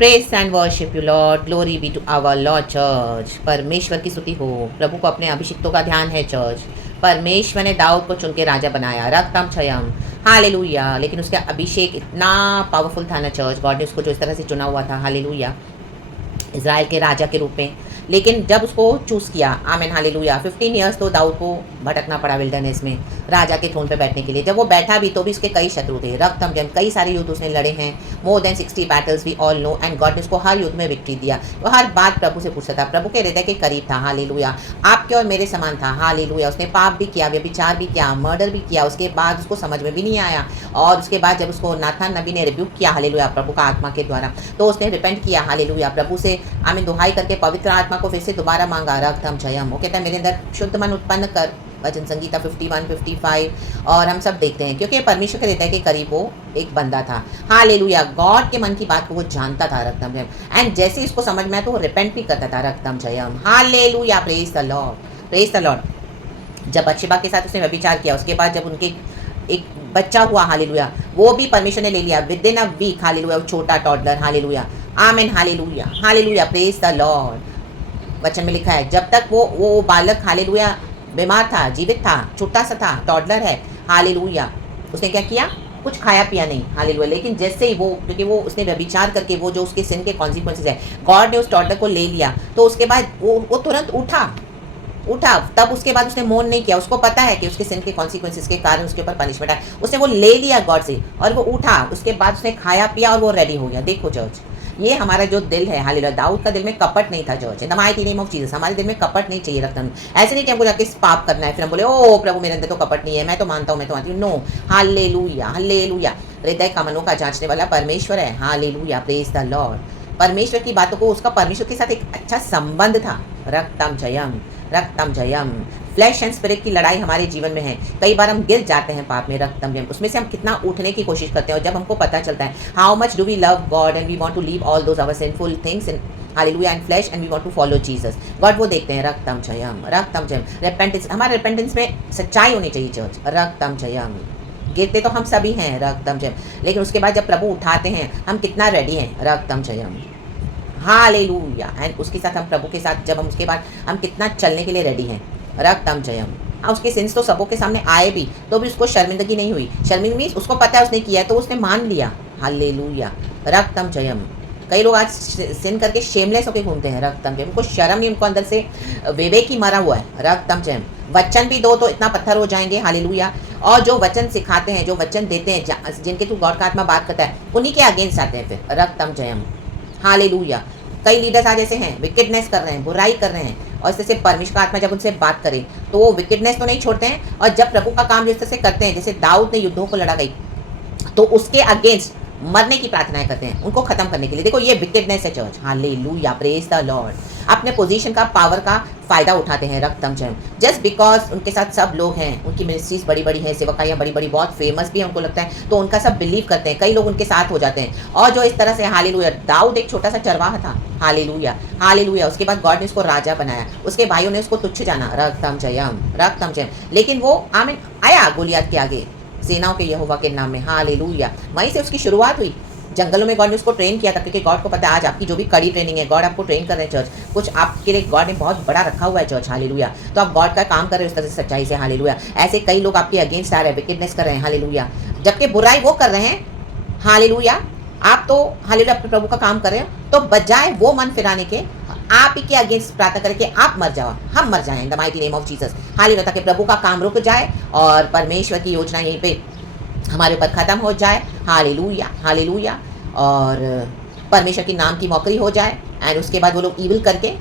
Praise and worship you lord, glory be to our lord church. परमेश्वर की स्तुति हो। प्रभु को अपने अभिषिक्तों का ध्यान है चर्च। परमेश्वर ने दाऊद को चुन के राजा बनाया, रक्तम क्षयम, हालेलुया। लेकिन उसका अभिषेक इतना पावरफुल था ना चर्च, गॉड ने उसको जो इस तरह से चुना हुआ था, हालेलुया, इज़राइल के राजा के रूप में। लेकिन जब उसको चूज़ किया, आमेन हालेलुया, 15 ईयर्स तो दाऊद को भटकना पड़ा विल्डरनेस में राजा के थ्रोन पे बैठने के लिए। जब वो बैठा भी तो भी उसके कई शत्रु थे, रक्तम जम, कई सारे युद्ध उसने लड़े हैं, more than 60 battles we all know, and God ने उसको हर युद्ध में विक्ट्री दिया। वो हर बात प्रभु से पूछता था, प्रभु के हृदय के करीब था, हालेलुया, आपके और मेरे समान था, हालेलुया। उसने पाप भी किया, व्यभिचार भी किया, मर्डर भी किया, उसके बाद उसको समझ में भी नहीं आया। और उसके बाद जब उसको नाथान नबी ने रिब्यूक किया, हालेलुया, प्रभु का आत्मा के द्वारा, तो उसने रिपेंट किया, हालेलुया, प्रभु से आमीन दुहाई करके पवित्र आत्मा को फिर से दोबारा मांगा, रक्तम जयम। वो कहता है मेरे अंदर शुद्ध मन उत्पन्न कर, वचन संगीता 51, 55। और हम सब देखते हैं क्योंकि परमेश्वर के हृदय के करीब वो एक बंदा था, हालेलुया, गॉड के मन की बात को वो जानता था, रक्तम जयम। एंड जैसे इसको समझ में आया तो वो रिपेंट भी करता था, रक्तम जयम, hallelujah, praise the Lord, praise the Lord. जब बत्शेबा के साथ उसने व्यभिचार किया, उसके बाद जब उनके एक बच्चा हुआ, हालेलुया, वो भी परमेश्वर ने ले लिया within a week, hallelujah, छोटा toddler, hallelujah, amen, hallelujah, hallelujah, praise the Lord. वचन में लिखा है जब तक वो बालक, हालेलुया, बीमार था, जीवित था, छोटा सा था, टॉडलर है, हालेलुया, उसने क्या किया, कुछ खाया पिया नहीं, हालेलुया। लेकिन जैसे ही वो, क्योंकि वो उसने व्यभिचार करके वो जो उसके सिन के कॉन्सिक्वेंसेस है, गॉड ने उस टॉडलर को ले लिया, तो उसके बाद वो तुरंत उठा। तब उसके बाद उसने मौन नहीं किया, उसको पता है कि उसके सिन के कॉन्सिक्वेंसेस के कारण उसके ऊपर पनिशमेंट है, उसने वो ले लिया गॉड से और वो उठा। उसके बाद उसने खाया पिया और वो रेडी हो गया। देखो चर्च, ये हमारा जो दिल है, हालेलुया, दाऊद का दिल में कपट नहीं था church, in the mighty name of Jesus. हमारे दिल में कपट नहीं चाहिए, रखना ऐसे नहीं कि हमको जाके पाप करना है फिर हम बोले ओ प्रभु मेरे अंदर तो कपट नहीं है, मैं तो मानता हूँ, मैं तो मानती हूँ, नो, हालेलुया, हालेलुया। हृदय का मनों का जांचने वाला परमेश्वर है, हालेलुया, प्रेज द लॉर्ड। परमेश्वर की बातों को, उसका परमेश्वर के साथ एक अच्छा संबंध था, रक्तम जयम, रक्तम जयम। फ्लैश एंड स्पिरिट की लड़ाई हमारे जीवन में है। कई बार हम गिर जाते हैं पाप में, रक्तम जयम, उसमें से हम कितना उठने की कोशिश करते हैं। और जब हमको पता चलता है how much do we love God and we want to leave all those our sinful things in hallelujah and flesh and we want to follow Jesus, God वो देखते हैं, रक्तम जयम, रक्तम जयम। रिपेंटेंस, हमारे रिपेंटेंस में सच्चाई होनी चाहिए चर्च, रक्तम जयम। गिरते तो हम सभी हैं, रक्तम जयम, लेकिन उसके बाद जब प्रभु उठाते हैं हम कितना रेडी हैं, रक्तम जयम, हालेलुया। एंड उसके साथ हम प्रभु के साथ जब हम उसके बाद हम कितना चलने के लिए रेडी हैं, रक्तम जयम। हाँ, उसके सिंस तो सबों के सामने आए भी तो भी उसको शर्मिंदगी नहीं हुई। शर्मिंदगी उसको पता है उसने किया है तो उसने मान लिया, हालेलुया, रक्तम जयम। कई लोग आज सिन करके शेमलेस होकर घूमते हैं, रक्तम जयम, उनको शर्म ही, उनको अंदर से विवेक ही मरा हुआ है, रक्तम जयम। वचन भी दो तो इतना पत्थर हो जाएंगे, हालेलुया। और जो वचन सिखाते हैं, जो वचन देते हैं, जिनके थ्रू गॉड का आत्मा बात करता है, उन्हीं के अगेंस्ट आते हैं फिर, रक्तम जयम, हालेलुया। कई लीडर्स आज ऐसे हैं, विकेडनेस कर रहे हैं, बुराई कर रहे हैं, और इस तरह से परमेश्वर का आत्मा जब उनसे बात करे तो वो विकेडनेस तो नहीं छोड़ते हैं। और जब प्रभु का काम जिस तरह से करते हैं, जैसे दाऊद ने युद्धों को लड़ा गई, तो उसके अगेंस्ट मरने की प्रार्थनाएं करते हैं उनको खत्म करने के लिए। देखो ये विकेडनेस है church, hallelujah, praise the Lord. अपने पोजीशन का, पावर का फायदा उठाते हैं, रक्तम जयम, जस्ट बिकॉज उनके साथ सब लोग हैं, उनकी मिनिस्ट्रीज बड़ी बड़ी हैं, सेवकाइयाँ बड़ी बड़ी, बहुत फेमस भी है, उनको लगता है तो उनका सब बिलीव करते हैं, कई लोग उनके साथ हो जाते हैं। और जो इस तरह से, हालेलुया, दाऊद एक छोटा सा चरवाहा था, हालेलुया, हालेलुया। उसके बाद गॉड ने उसको राजा बनाया, उसके भाइयों ने उसको तुच्छ जाना, रक्तम जयम, रक्तम जयम। लेकिन वो आमीन आया गोलियत के आगे, सेनाओं के यहोवा के नाम में, हालेलुया। वहीं से उसकी शुरुआत हुई। जंगलों में गॉड ने उसको ट्रेन किया था, क्योंकि गॉड को पता है आज आपकी जो भी कड़ी ट्रेनिंग है, गॉड आपको ट्रेन कर रहे हैं चर्च, कुछ आपके लिए गॉड ने बहुत बड़ा रखा हुआ है चर्च, हालेलुया। तो आप गॉड का काम कर रहे हो उस तरह से सच्चाई से, हालेलुया। ऐसे कई लोग आपके अगेंस्ट आ रहे हैं, विकेडनेस कर रहे हैं, हालेलुया, जबकि बुराई वो कर रहे हैं, हालेलुया। आप तो हालेलुया अपने प्रभु का काम कर रहे हो, तो बजाय वो मन फिराने के आप ही के अगेंस्ट प्रार्थना करें कि आप मर जाओ, हम मर जाएं, इन the mighty name of Jesus, hallelujah, ताकि प्रभु का काम रुक जाए और परमेश्वर की योजना यहीं पे हमारे ऊपर खत्म हो जाए, हालेलुया, हालेलुया। और परमेश्वर के नाम की मौकरी हो जाए। एंड उसके बाद वो लोग ईविल करके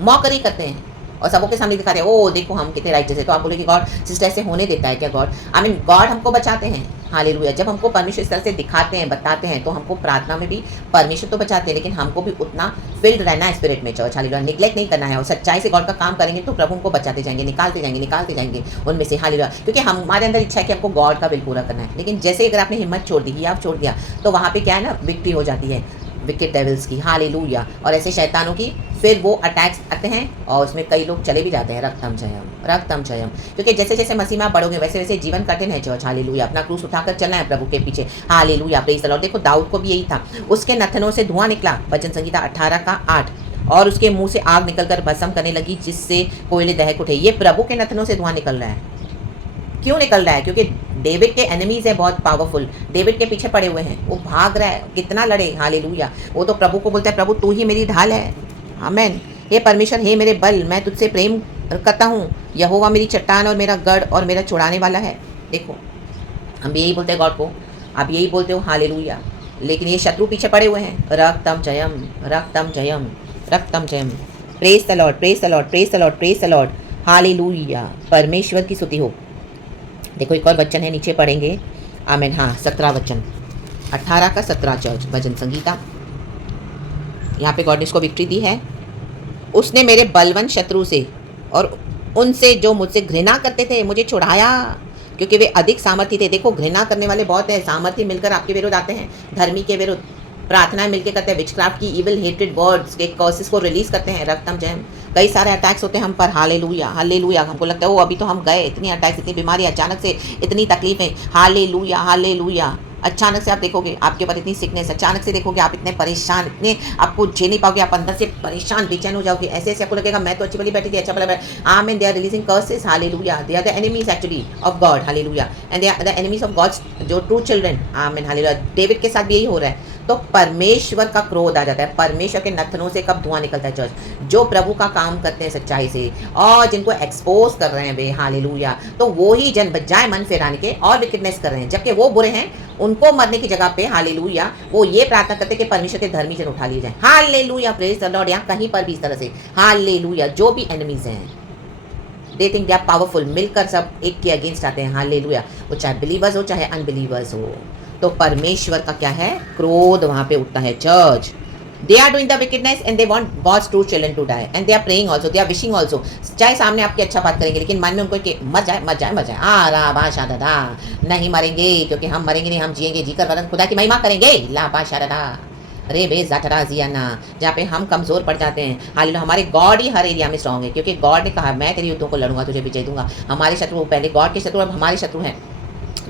मौकरी करते हैं और सबों के सामने दिखाते हैं, ओ देखो हम कितने राइट है। तो आप बोले कि गॉड सिस्टर ऐसे होने देता है क्या? गॉड आई मीन गॉड हमको बचाते हैं, हालेलुया। जब हमको परमेश्वर इस तरह से दिखाते हैं, बताते हैं, तो हमको प्रार्थना में भी परमेश्वर तो बचाते हैं, लेकिन हमको भी उतना फिल्ड रहना है स्पिरिट में चर्च, हालेलुया। निगलेक्ट नहीं करना है और सच्चाई से गॉड का काम करेंगे तो प्रभु हमको बचाते जाएंगे, निकालते जाएंगे, निकालते जाएंगे उनमें से, हालेलुया। क्योंकि हमारे अंदर इच्छा है कि हमको गॉड का विल पूरा करना है, लेकिन जैसे अगर आपने हिम्मत छोड़ दी, आप छोड़ दिया, तो वहाँ पे क्या है ना, विक्ट्री हो जाती है। विकेट डेविल्स की, हालेलुया, और ऐसे शैतानों की फिर वो अटैक्स आते हैं और उसमें कई लोग चले भी जाते हैं। रक्तम जयम, रक्तम जयम, क्योंकि जैसे जैसे मसीह में आप बढ़ोगे वैसे वैसे जीवन कठिन है चर्च, हालेलुया। अपना क्रूस उठाकर चलना है प्रभु के पीछे, हालेलुया, प्रेज़ द लॉर्ड। देखो दाऊद को भी यही था, उसके नथनों से धुआं निकला, वचन संहिता 18:8, और उसके मुंह से आग निकलकर भस्म करने लगी जिससे कोयले दहक उठे। ये प्रभु के नथनों से धुआं निकल रहा है। क्यों निकल रहा है? क्योंकि डेविड के एनिमीज है बहुत पावरफुल, डेविड के पीछे पड़े हुए हैं, वो भाग रहा है, कितना लड़े, हालेलुया। वो तो प्रभु को बोलता है, प्रभु तू ही मेरी ढाल है, आमेन। हे परमेश्वर, हे मेरे बल, मैं तुझसे प्रेम करता हूँ, यहोवा मेरी चट्टान और मेरा गढ़ और मेरा छुड़ाने वाला है। देखो हम भी यही बोलते हैं गॉड को, आप यही बोलते हो, हालेलुया, लेकिन ये शत्रु पीछे पड़े हुए हैं। रक्तम जयम, रक्तम जयम, रक्तम जयम, praise the Lord, praise the Lord, praise the Lord, praise the Lord, hallelujah, परमेश्वर की स्तुति हो। देखो एक और वचन है, नीचे पढ़ेंगे, आमेन। हाँ, 17 वचन, 18 का 17 चर्च, भजन संगीता। यहाँ पे गॉड ने इसको विक्ट्री दी है। उसने मेरे बलवंत शत्रु से और उनसे जो मुझसे घृणा करते थे मुझे छुड़ाया, क्योंकि वे अधिक सामर्थी थे। देखो घृणा करने वाले बहुत हैं, सामर्थी मिलकर आपके विरुद्ध आते हैं, धर्मी के विरुद्ध प्रार्थनाएं मिलकर करते हैं, विचक्राफ्ट की इविल हेटेड वर्ड्स के कर्सेस को रिलीज करते हैं। रक्तम जयम, कई सारे अटैक्स होते हैं हम पर, हालेलुया, हालेलुया। हमको लगता है वो अभी तो हम गए, इतनी अटैक्स, इतनी बीमारी, अचानक से इतनी तकलीफें, हालेलुया, हालेलुया। अचानक से आप देखोगे आपके ऊपर इतनी सिकनेस, अचानक से देखोगे आप इतने परेशान, इतने आपको झेल नहीं पाओगे, आप अंदर से परेशान बेचैन हो जाओगे, ऐसे ऐसे आपको लगेगा मैं तो अच्छी भली बैठी थी, अच्छा भला। Amen, they are releasing curses, hallelujah, they are the enemies actually of God, hallelujah, and they are the enemies of God's जो true children, amen, hallelujah. David के साथ भी यही हो रहा है। तो परमेश्वर का क्रोध आ जाता है, परमेश्वर के नथनों से कब धुआं निकलता है चर्च? जो प्रभु का काम करते हैं सच्चाई से और जिनको एक्सपोज कर रहे हैं वे, हालेलुया, तो वो ही जन बजाय मन फिराने के और विकेटनेस कर रहे हैं, जबकि वो बुरे हैं, उनको मरने की जगह पे, हालेलुया, वो ये प्रार्थना करते हैं कि परमेश्वर के धर्मी जन उठा लिए जाए, हालेलुया, प्रेज द लॉर्ड। यहाँ कहीं पर भी इस तरह से, हालेलुया, जो भी एनिमीज हैं they think they are powerful, मिलकर सब एक के अगेंस्ट आते हैं, हालेलुया, वो चाहे बिलीवर्स हो चाहे अनबिलीवर्स हो। तो परमेश्वर का क्या है? क्रोध वहां पे उठता है church. They are doing the wickedness and they want God's true children to die and they are praying also, they are wishing also. चाहे सामने आपकी अच्छा बात करेंगे लेकिन मन में उनको कि मर जाए, मर जाए, मर जाए, आ रहा बादशाह दादा, नहीं मरेंगे क्योंकि हम मरेंगे नहीं, हम जिएंगे, जीकर वरन खुदा की महिमा करेंगे, ला बादशाह दादा, अरे बे जाटरा जियाना, जहाँ पे हम कमज़ोर पड़ जाते हैं। हालेलुया, हमारे गॉड ही हर एरिया में स्ट्रॉन्ग है, क्योंकि गॉड ने कहा मैं तेरे युद्धों को लड़ूंगा, तुझे विजय दूंगा। हमारे शत्रु पहले गॉड के शत्रु, अब हमारे शत्रु हैं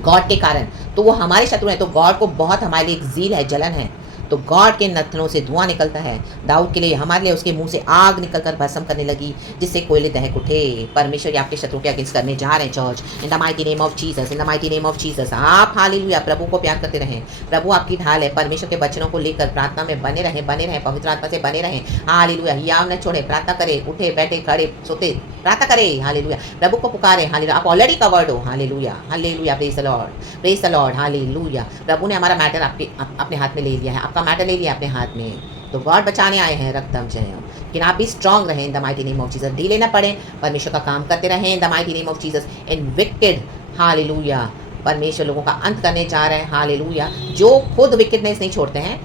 गॉड के कारण, तो वो हमारे शत्रु हैं। तो गॉड को बहुत हमारे लिए एक ज़ील है, जलन है, तो गॉड के नथनों से धुआं निकलता है। दाऊद के लिए, हमारे लिए उसके मुंह से आग निकलकर भस्म करने लगी जिससे कोयले दहक उठे। परमेश्वर आपके शत्रु के अगेंस्ट करने जा रहे हैं church, in the mighty name of Jesus, in the mighty name of Jesus. आप हालेलुया प्रभु को प्यार करते रहें, प्रभु आपकी ढाल है। परमेश्वर के वचनों को लेकर प्रार्थना में बने रहें, बने रहें, पवित्र आत्मा से बने रहें, हालेलुया। हियाव न छोड़े, प्रार्थना करें, उठे बैठे खड़े सोते प्रार्थना करें, हालेलुया, प्रभु को पुकारे, हालेलुया। आप ऑलरेडी कवर्ड हो, hallelujah, hallelujah, praise the Lord, praise the Lord, hallelujah. प्रभु ने हमारा मैटर अपने हाथ में ले लिया है, आपका मैटर ले लिया अपने हाथ में, तो गॉड बचाने आए हैं। रक्तम जयम, लेकिन आप भी स्ट्रांग रहें in the mighty name of Jesus, ढीले ना पड़े, परमेश्वर का काम करते रहें in the mighty name of Jesus. इनविक्टेड, हालेलुया, परमेश्वर लोगों का अंत करने जा रहे हैं, हालेलुया, जो खुद विकेटनेस नहीं छोड़ते हैं,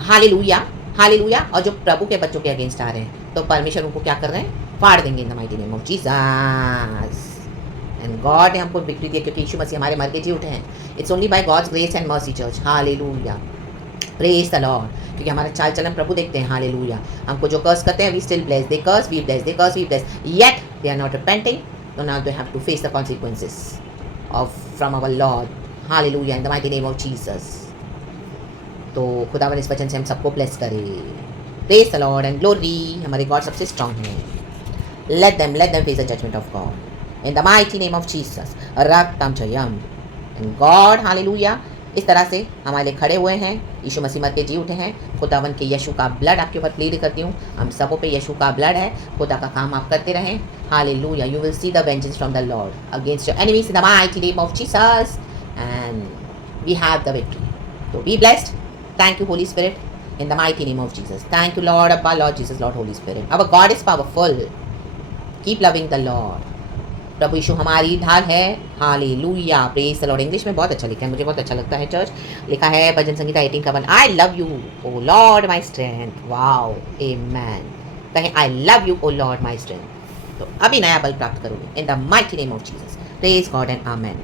हालेलुया, हालेलुया, और जो प्रभु के बच्चों के अगेंस्ट आ रहे हैं, तो परमेश्वर उनको क्या कर रहे हैं? फाड़ देंगे इन the mighty name of Jesus. And God ने हमको विक्ट्री दी क्योंकि यीशु मसीह हमारे मर के जी उठे हैं। It's only by God's grace and mercy church, hallelujah, praise the lord. क्योंकि हमारा चाल चलन प्रभु देखते हैं, हालेलुया। हमको जो कर्स करते हैं, we still bless, they curse, we bless, they curse, we bless, yet they are not repenting, so now they have to face the consequences of from our Lord, hallelujah, in the mighty name of Jesus। तो खुदावन इस वचन से हम सबको bless करे, praise the Lord and glory. हमारे God सबसे स्ट्रांग हैं, let them face the judgment of God in the mighty name of Jesus। रक्तम Jayam, and God, hallelujah, इस तरह से हमारे लिए खड़े हुए हैं। यीशु मसीह मर के जी उठे हैं। खुदावन के यीशु का ब्लड आपके ऊपर प्लीड करती हूँ, हम सबों पे यीशु का ब्लड है। खुदा का काम आप करते रहें, hallelujah. You will see the vengeance from the Lord against your enemies in the mighty name of Jesus, and we have the victory. तो be blessed. Thank you Holy Spirit, in the mighty name of Jesus। Thank you Lord Abba, Lord Jesus, Lord Holy Spirit। Our God is powerful, keep loving the Lord। प्रभु यीशु हमारी ढाल है, hallelujah, praise the Lord. English में बहुत अच्छा लिखा है, मुझे बहुत अच्छा लगता है चर्च। लिखा है भजन संगीता 18:1, I love you O Lord my strength, wow, amen. कहें I love you O Lord my strength, तो अभी नया बल प्राप्त करोगे in the mighty name of Jesus. Praise God and amen.